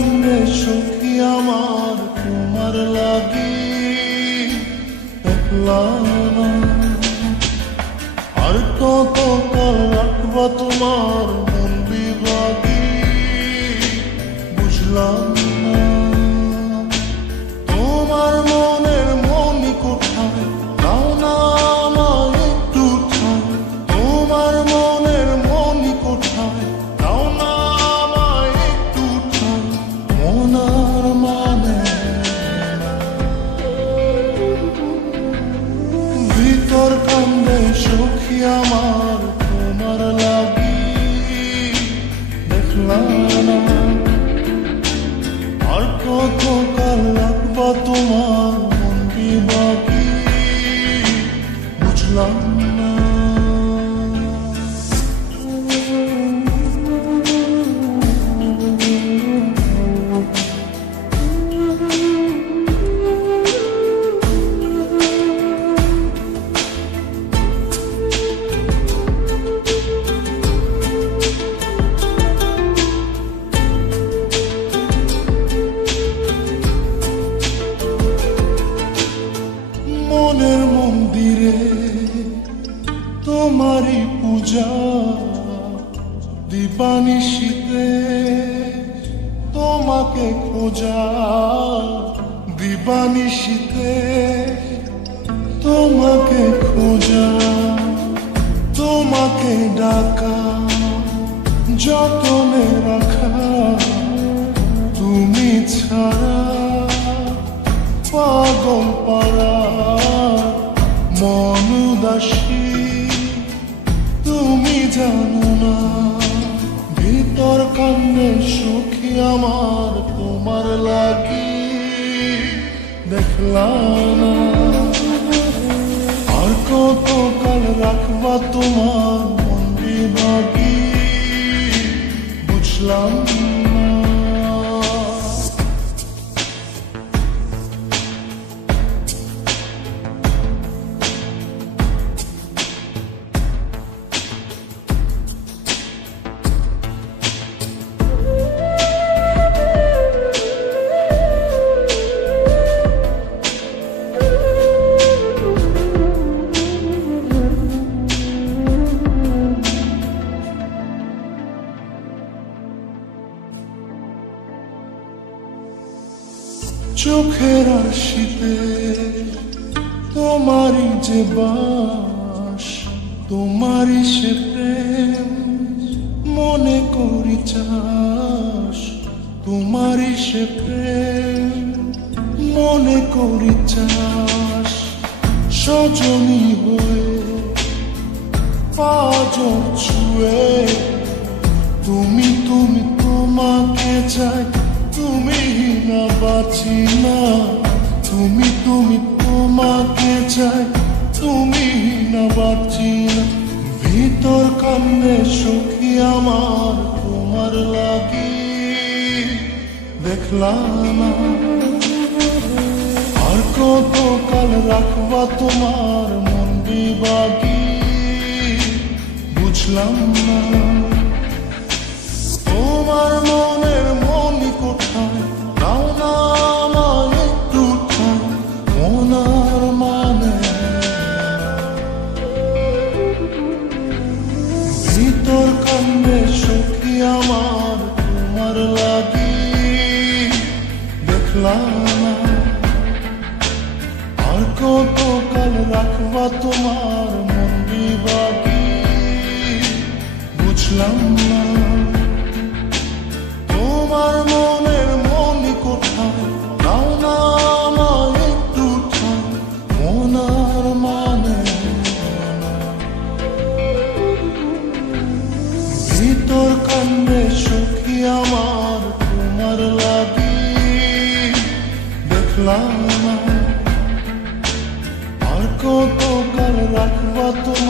কান্দে সখী আমার তোমার লাগি একলা না। আর কত কাল রাখবা তোমার মন বিভাগী বুঝলাম না। তোমার মনের মনি কোথায় দাও না আমায় একটু ঠাই। তোমার মনের মনি কোথায় দাও না আমায় একটু ঠাই। মনার মানে ভিতর কান্দে সখী আমার তোমার লাগি দেখলাম না। আর কত কাল রাখবা তোমার মন বিভাগী বুঝলাম না। মনের মন্দিরে তোমারই পূজা দিবানিশীতে তোমাকে খোঁজা। দিবানিশীতে তোমাকে খোঁজা তোমাকে ডাকা যতনে রাখা। তুমি ছাড়া পাগল পাড়া মন উদাসী তুমি জানো না। ভিতর কান্দে সখী আমার তোমার লাগি দেখলাম না। আর কত কাল রাখবা তোমার মন বিভাগী বুঝলাম না। চোখের আশিতে তোমারই যে বাস তোমারই সে প্রেম মনে করি চাস। তোমারই সে প্রেম মনে করি চাস। সজনী হয়ে পাঁজর ছুঁয়ে তুমি তুমি তোমাকে চাই। তুমি না বাঁচি না তুমি তুমি তোমাকে চাই। তুমি না বাঁচি না। ভিতর কান্দে সখী আমার তোমার লাগি দেখলাম না। আর কত কাল রাখবা তোমার মন বিভাগী বুঝলাম না। তোমার মনের মনি কোথায় দাও না আমায় একটু ঠাই। মনার মানে ভিতর কান্দে সখী আমার তোমার লাগি দেখলাম না। আর কত কাল রাখবা তোমার মন বিভাগী বুঝলাম না। তোমার মনের মনি কোথায় দাও না আমায় একটু ঠাই। মনার মানে ভিতর কান্দে সখী আমার তোমার লাগি দেখলাম না। আর কত কাল রাখবা তোমার